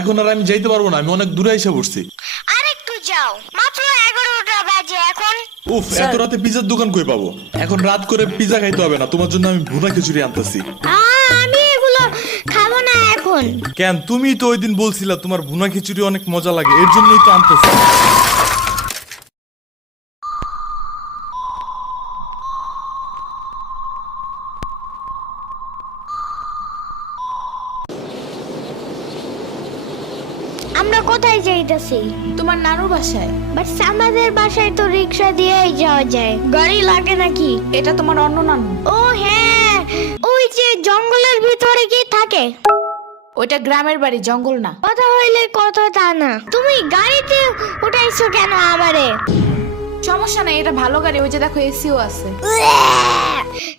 এখন আর আমি যাইতে পারবো না, আমি অনেক দূরে এসে পড়ছি। আরেকটু যাও, মাত্র 11টা বাজে এখন। উফ, এত রাতে পিজার দোকান কই পাবো? এখন রাত করে পিজা খাইতে হবে না, তোমার জন্য আমি ভুনা খিচুড়ি আনতেছি। আমি এগুলো খাবো না এখন। কেন? তুমি তো ওই দিন বলছিলা তোমার ভুনা খিচুড়ি অনেক মজা লাগে, এর জন্যই তো আনতেছি। আমরা কোথায় যাইতেছি? তোমার নানুর বাসায়। বাট আমাদের বাসায় তো রিক্সা দিয়েই যাওয়া যায়, গাড়ি লাগে নাকি? এটা তোমার অন্য নানু। ও হ্যাঁ, ওই যে জঙ্গলের ভিতরে কি থাকে? ওইটা গ্রামের বাড়ি, জঙ্গল না। কথা হইলে কথা তা না। তুমি গাড়িতে উঠাইছো কেন আমারে? সমস্যা নাই, এটা ভালো গাড়ি। ওই যে দেখো, এসিও আছে।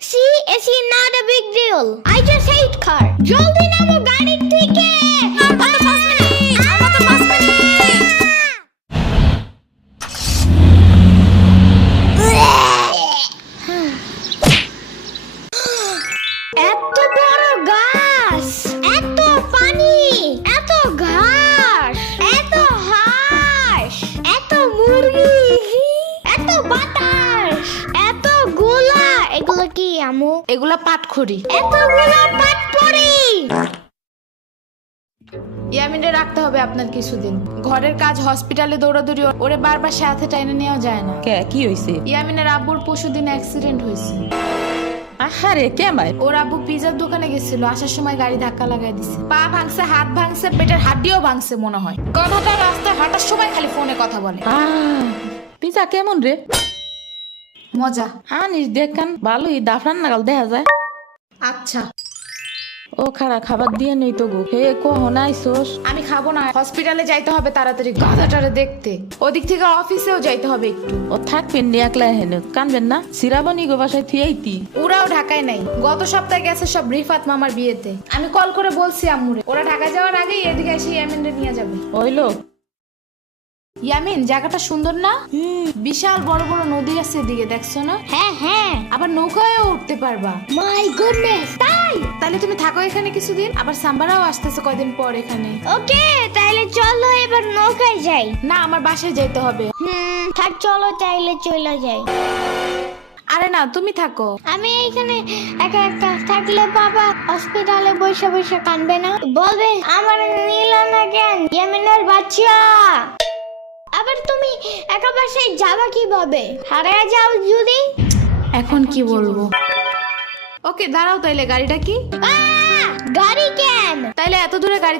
See, it's not a big deal. I just hate car. জলদি নামো গাড়ি থেকে। এত বড় গাছ, এত পানি, এত ঘাস, এত হাঁস, এত মুরগি, এত বাতাস, এত গোলা। এগুলো কি আমু? এগুলা পাটখড়ি। এতগুলো পাটপড়ি। ইয়ামিনে রাখতে হবে আপনার কিছুদিন। ঘরের কাজ, হসপিটালে দৌড়াদৌড়ি, ওরে বারবার সাথে টাইনে নেওয়া যায় না। কে কি হইছে? ইয়ামিনের আব্বুর পরশুদিন অ্যাক্সিডেন্ট হয়েছে। আহারে কে মাই? ওর আব্বু পিজার দোকানে গেছিল, আসার সময় গাড়ি ধাক্কা লাগাই দিছে। পা ভাঙছে, হাত ভাঙছে, পেটের হাড্ডিও ভাঙছে মনে হয়। কথাটা রাস্তায় হাঁটার সময় খালি ফোনে কথা বলে। পিজা কেমন রে? মজা। আনিস দেখান, ভালোই দাফরান নাগাল দেখা যায়। আচ্ছা, ও খারা খাবার দিয়ে নেই তো গো। হে কখন আইসোস? আমি খাবো না। হসপিটালে যাইতে হবে তাড়াতাড়ি, গাধাটারে দেখতে। ওদিক থেকে অফিসেও যাইতে হবে একটু। ও থাকবেন নি একলা হেন, কানবেন না? সিরাবনি গো বাসায় থিয়াইতি। ওরাও ঢাকায় নাই, গত সপ্তাহে গেছে সব রিফাত মামার বিয়েতে। আমি কল করে বলছি আম্মুরে, ওরা ঢাকায় যাওয়ার আগেই এদিকে এসে ইয়ামিনরে নিয়ে যাবে। ওইলো ইয়ামিন, জায়গাটা সুন্দর না? বিশাল বড় বড় নদী আছে এদিকে, দেখছো না? হ্যাঁ হ্যাঁ, আবার নৌকায়ও উঠতে পারবা। মাই গুডনেস, তাই? তাহলে তুমি থাকো এখানে কিছুদিন, আবার সাম্বারাও আসতেছে কয়দিন পর এখানে। ওকে, তাহলে চলো এবার নৌকায় যাই। না, আমার বাসায় যেতে হবে। থাক, চলো তাইলে চলে যাই। আরে না, তুমি থাকো। আমি এখানে একা একা থাকলে বাবা হসপিটালে বসে বসে কানবে না? বলবে আমার নিল না কেন ইয়ামিনের বাচ্চা। আবার তুমি একা বাসায় যাবা কিভাবে? হারিয়ে যাও যদি। এখন কি বলবো? ওকে দাঁড়াও, তাইলে গাড়িটা কি? গাড়ি কেন? তাইলে এত দূরে গাড়ি